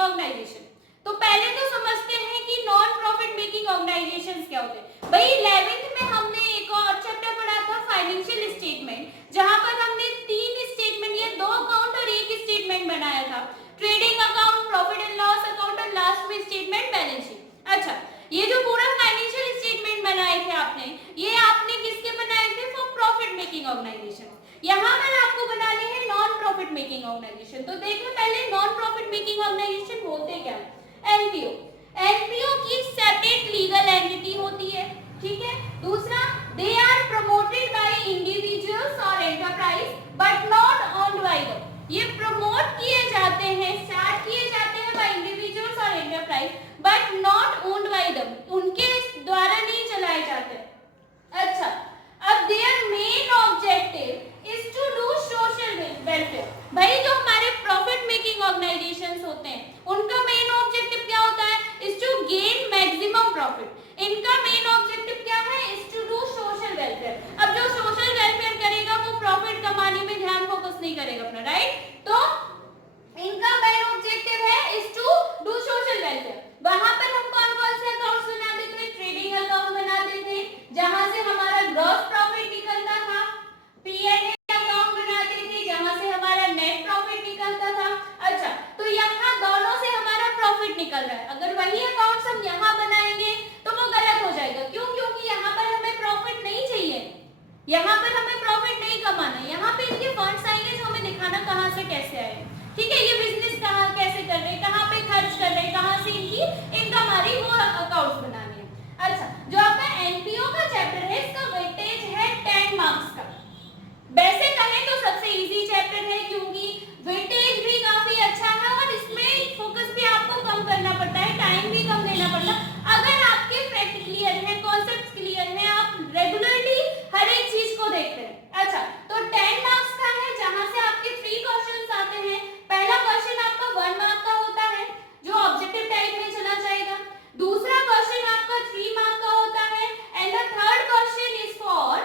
Organisation. तो पहले तो समझते हैं कि नॉन प्रॉफिट मेकिंग ऑर्गेनाइजेशंस क्या होते हैं। भाई 11th में हमने एक और चैप्टर पढ़ा था फाइनेंशियल स्टेटमेंट, जहां पर हमने 3 स्टेटमेंट या 2 अकाउंट और 1 स्टेटमेंट बनाया था, trading account, profit and loss account और लास्ट में स्टेटमेंट बैलेंस शीट। अच्छा, ये जो पूरा फाइनेंशियल स्टेटमेंट बनाए थे आपने, ये आपने किसके बनाए थे? For profit making organization. यहाँ पर आपको बनाने हैं नॉन प्रॉफिट मेकिंग ऑर्गेनाइजेशन। तो देखो पहले नॉन प्रॉफिट मेकिंग ऑर्गेनाइजेशन होते क्या? एनपीओ। एनपीओ की सेपरेट लीगल एंटिटी होती है, ठीक है। दूसरा, they are promoted by individuals और enterprise but not owned by them. ये प्रमोट किए जाते हैं, स्टार्ट किए जाते हैं बाय इंडिविजुअल्स और enterprise but not owned by them, उनके द्वारा नहीं चलाए जाते। अच्छा, अब their main objective is to do social welfare. भाई जो हमारे प्रॉफिट मेकिंग ऑर्गेनाइजेशंस होते हैं, उनका मेन ऑब्जेक्टिव क्या होता है? Is to gain maximum profit. इनका मेन ऑब्जेक्टिव क्या है? Is to do social welfare. अब जो सोशल वेलफेयर करेगा वो प्रॉफिट कमाने में ध्यान फोकस नहीं करेगा अपना, राइट? तो इनका मेन ऑब्जेक्टिव है is to do social welfare. वहां पर हम कौन कौन से अकाउंट्स बनाते थे? ट्रेडिंग अकाउंट बनाते थे, जहां से हमारा ग्रॉस प्रॉफिट निकलता था। पीएनएल अकाउंट बनाते थे, जहां से हमारा नेट प्रॉफिट निकलता था। अच्छा, तो यहाँ दोनों से हमारा प्रॉफिट निकल रहा है। अगर वही अकाउंट्स हम यहाँ बनाएंगे तो वो गलत हो जाएगा। क्यों? क्योंकि यहाँ पर हमें प्रॉफिट नहीं चाहिए, यहाँ पर हमें प्रॉफिट नहीं कमाना। यहाँ पे इनके फंड्स आएंगे जो हमें दिखाना कहाँ से कैसे आए, ठीक है। ये बिजनेस कहाँ कैसे कर रहे हैं, कहाँ पे खर्च कर रहे हैं, कहाँ से इनकी इनकम आ रही, वो अकाउंट्स बनाने हैं। अच्छा, जो आपका एनपीओ का चैप्टर है, इसका वेटेज है 10 मार्क्स का। वैसे कहें तो सबसे इजी चैप्टर है, क्योंकि वेटेज भी काफी अच्छा है और इसमें फोकस भी आपको कम करना पड़ता है, टाइम भी कम देना पड़ता है। अगर आपके फैक्ट क्लियर है, कॉन्सेप्ट क्लियर है, आप रेगुलरली हर एक चीज को देखते हैं। अच्छा, तो 10 मार्क्स का है, जहां से आपके 3 क्वेश्चंस आते हैं। पहला क्वेश्चन आपका 1 मार्क का होता है, जो ऑब्जेक्टिव टाइप में चला जाएगा। दूसरा क्वेश्चन आपका 3 मार्क का होता है and the third question is for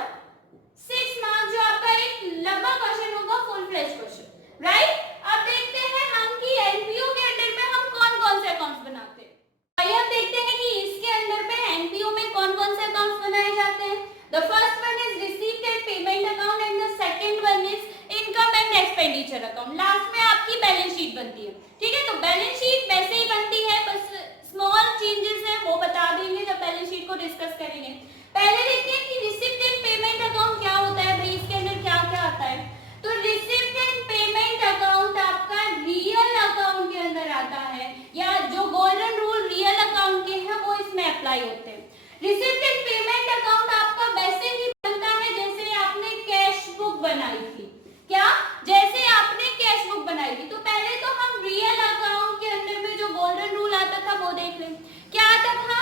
6 marks, जो आपका एक लंबा क्वेश्चन होगा, फुल फ्लेज क्वेश्चन, राइट? अब देखते हैं हम कि एनपीओ के अंडर में हम कौन-कौन से अकाउंट्स बनाते हैं। आइए अब देखते हैं कि इसके अंदर पे एनपीओ में कौन-कौन से अकाउंट्स बनाए जाते हैं। The first one is received and payment account and the second one is income and expenditure account. Last में आपकी बैलेंस शीट बनती है, ठीक है। तो बैलेंस शीट वैसे ही बनती है, बस स्मॉल चेंजेस हैं, वो बता देंगे जब बैलेंस शीट को डिस्कस करेंगे। पहले देखते हैं कि रिसीव्ड एंड पेमेंट अकाउंट क्या होता है, भाई इसके अंदर क्या-क्या आता है। तो रिसीव्ड एंड पेमेंट अकाउंट आपका रियल अकाउंट के अंदर आता है, या जो गोल्डन रूल रियल अकाउंट के हैं वो इसमें अप्लाई होते हैं। रिसीव्ड एंड पेमेंट अकाउंट आपका वैसे ही बनता है जैसे आपने कैश बुक बनाई थी। क्या? जैसे आपने कैश बुक बनाई थी। तो पहले तो हम रियल अकाउंट के अंदर में जो गोल्डन रूल आता था वो देख लें। क्या आता था?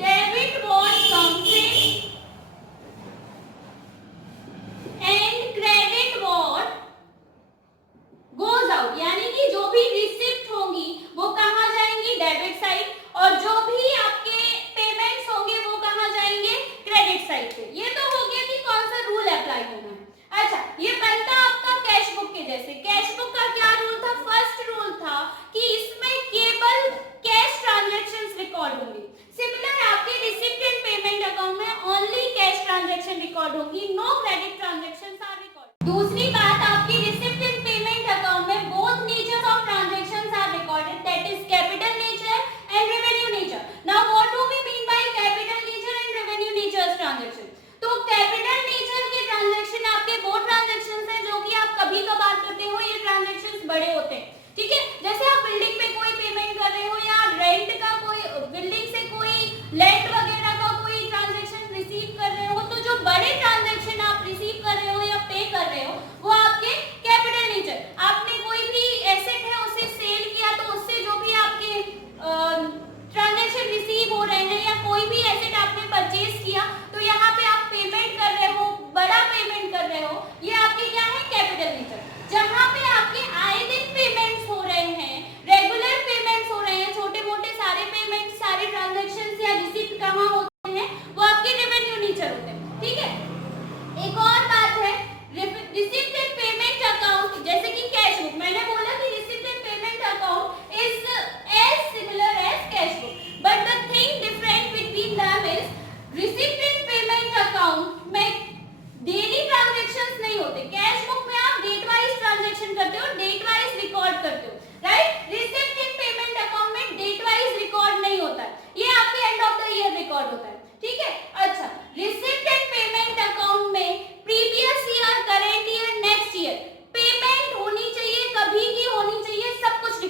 Debit was comes and credit what goes out, यानी कि जो भी रिसिप्ट होंगी वो कहाँ जाएंगी? डेबिट साइड, और जो भी आपके पेमेंट्स होंगे वो कहाँ जाएंगे? क्रेडिट साइड पे। ये तो हो गया कि कौन सा रूल अप्लाई होना है। अच्छा, ये बनता आपका कैश बुक के जैसे। कैश बुक का क्या रूल था? फर्स्ट रूल था कि इसमें केवल कैश ट्रांजैक्शंस रिकॉर्ड होंगे। सिमिलर है आपके रिसिप्ट एंड पेमेंट अकाउंट में ओनली कैश ट्रांजैक्शन रिकॉर्ड होगी, no credit transactions are record. दूसरी बात, आपकी रिसिप्ट एंड पेमेंट अकाउंट में both natures of transaction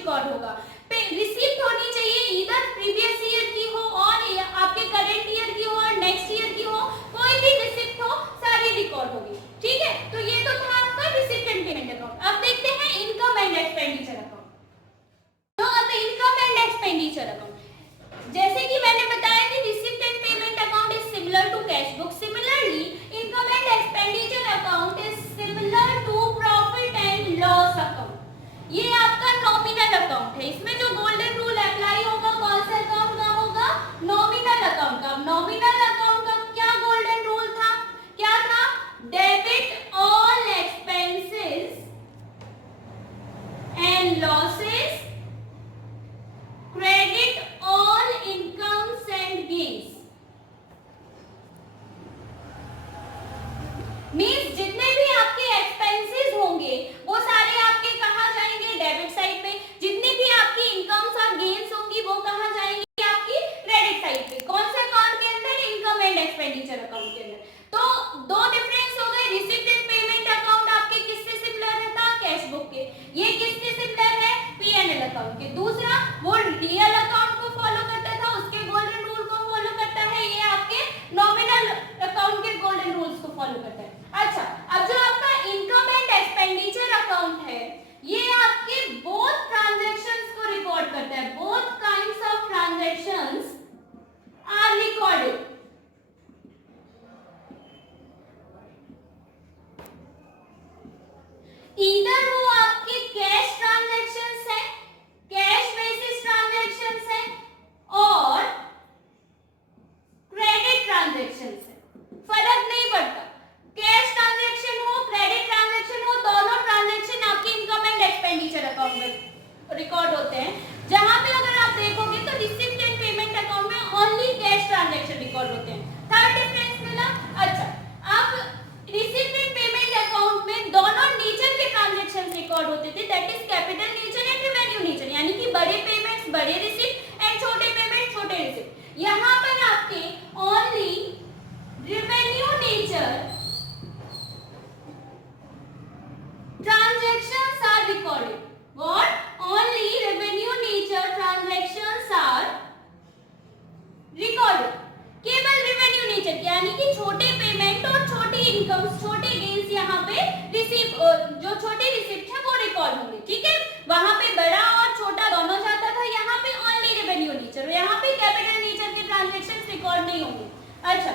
record होगा। रिसिप्ट होनी चाहिए इधर प्रीवियस ईयर की हो और आपके करंट ईयर की हो और नेक्स्ट ईयर की हो, कोई भी रिसिप्ट हो सारी रिकॉर्ड होगी। ठीक है, तो ये तो था आपका रिसिप्ट एंड पेमेंट अकाउंट। अब देखते हैं इनकम एंड एक्सपेंडिचर अकाउंट। तो अब इनकम एंड एक्सपेंडिचर अकाउंट, जैसे कि मैंने बताया कि receipt and payment account is similar to cash book, similarly income and expenditure account is similar to profit and loss account. ये आपका नॉमिनल अकाउंट है, इसमें जो गोल्डन रूल अप्लाई होगा कौन से अकाउंट का होगा, नॉमिनल अकाउंट का। नॉमिनल अकाउंट का क्या गोल्डन रूल था, क्या था, debit all expenses and losses, credit all incomes and gains. Means जितने भी आपके एक्सपेंसेस होंगे वो सारे आपके कहां जाएंगे, डेबिट साइड पे। जितनी भी आपकी इनकम्स और गेन्स होंगी वो कहां जाएंगी, आपकी क्रेडिट साइड पे। कौन से अकाउंट के अंदर, इनकम एंड एक्सपेंडिचर अकाउंट के अंदर। तो दो डिफरेंस हो गए, रिसिप्ट एंड पेमेंट अकाउंट आपके किससे सिमिलर है था, कैश बुक के। ये किससे सिमिलर है, P&L अकाउंट के। दूसरा वो रियल अकाउंट को फॉलो करता था, उसके गोल्डन रूल को फॉलो करता है, ये आपके नॉमिनल अकाउंट के गोल्डन रूल्स को फॉलो करता है। अच्छा, अब जो आपका इनकम एंड एक्सपेंडिचर अकाउंट है ये आपके बोथ ट्रांजैक्शंस को रिकॉर्ड करता है, both kinds of transactions are recorded. इधर वो आपके कैश ट्रांजैक्शंस है, कैश बेसिस ट्रांजैक्शंस है और क्रेडिट ट्रांजैक्शंस है, फर्क नहीं पड़ता। कैश ट्रांजैक्शन हो, क्रेडिट ट्रांजैक्शन हो, दोनों ट्रांजैक्शन आपके इनकम एंड एक्सपेंडिचर अकाउंट में रिकॉर्ड होते हैं। जहां पे अगर आप देखोगे तो रिसिप्ट एंड पेमेंट अकाउंट में ओनली कैश ट्रांजैक्शन रिकॉर्ड होते हैं। थर्ड डिफरेंस मिला। अच्छा, अब रिसिप्ट एंड पेमेंट अकाउंट में दोनों नेचर के ट्रांजैक्शंस रिकॉर्ड होते थे, that is capital nature and revenue nature, यानी कि बड़े पेमेंट्स बड़े रिसिप्ट एंड छोटे पेमेंट छोटे रिसिप्ट। यहां पर आपके only revenue nature transactions are recorded. What? Only revenue nature transactions are recorded. केवल रेवेन्यू नेचर, यानी कि छोटे पेमेंट और छोटी इनकम्स, छोटे गेन्स यहाँ पे रिसीव, जो छोटे रिसिप्ट है वो रिकॉर्ड होंगे। ठीक है, वहां पे बड़ा और छोटा दोनों जाता था, यहाँ पे ओनली रेवेन्यू नेचर, यहाँ पे कैपिटल नेचर के ट्रांजैक्शंस रिकॉर्ड नहीं होंगे। अच्छा,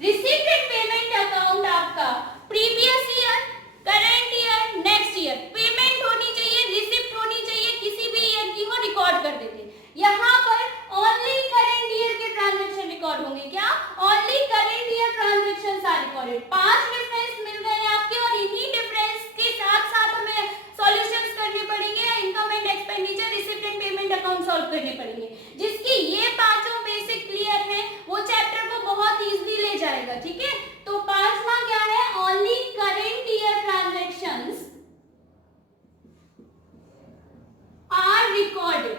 रिसिप्ट एंड पेमेंट अकाउंट आपका previous year, current year, next year payment होनी चाहिए, रिसिप्ट होनी चाहिए, किसी भी ईयर की हो रिकॉर्ड कर देते। यहाँ पर ओनली करंट ईयर के ट्रांजैक्शन रिकॉर्ड होंगे। क्या, only current year transactions are recorded. 5 difference मिल गए आपके और इन्हीं डिफरेंस के साथ साथ हमें सॉल्यूशंस करने पड़ेंगे, income and expenditure, receipt and payment account solve करने पड़ेंगे। जिसकी ये पांचों बेसिक क्लियर है वो चैप्टर को बहुत इजीली ले जाएगा। ठीक है, तो पांचवा क्या है, only current year transactions are recorded.